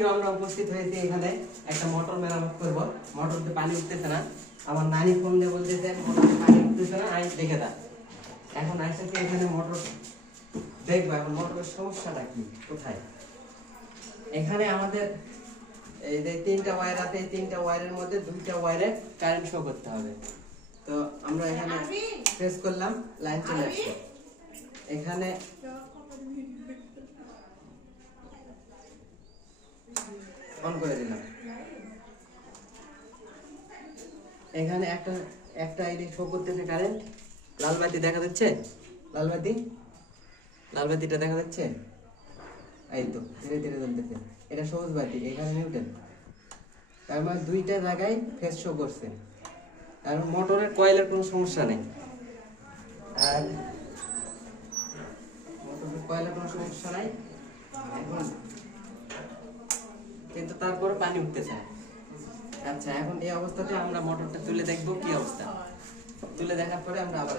আজকে আমরা উপস্থিত হয়েছি এখানে একটা মোটর মেরামত করব। মোটরতে পানি উঠতেছে না। আমার নানি ফোন দিয়ে বলতেছে মোটরতে পানি উঠতেছে না আই দেখে দা এখন আইসাকে এখানে মোটর দেখব? এখন মোটরের সমস্যাটা কি? কোথায়? এখানে আমাদের এই যে তিনটা ওয়্যার আছে এই তিনটা ওয়্যারের মধ্যে দুইটা ওয়্যারে কারেন্ট শো করতে হবে। তো আমরা এখানে প্রেস করলাম লাইন চলে আসছে এখানে অন করে দিলাম। এখানে একটা একটা আইডি শো করতেছে কারেন্ট লাল বাতি দেখা যাচ্ছে? লাল বাতি? লাল বাতিটা দেখা যাচ্ছে? এই তো, ধীরে ধীরে জ্বলতেছে এটা সবুজ বাতি, এখানে নিউটন তার মানে দুইটা জায়গায় ফেস শো করছে। আর মোটরের কয়েলের কোনো সমস্যা নেই। আর মোটরের কয়েলের কোনো সমস্যা নাই। এখন কিন্তু তারপরে পানি উঠতে চায় আচ্ছা এখন এই অবস্থাতে আমরা মোটরটা তুলে দেখব কি অবস্থা। তুলে দেখার পরে আমরা আবার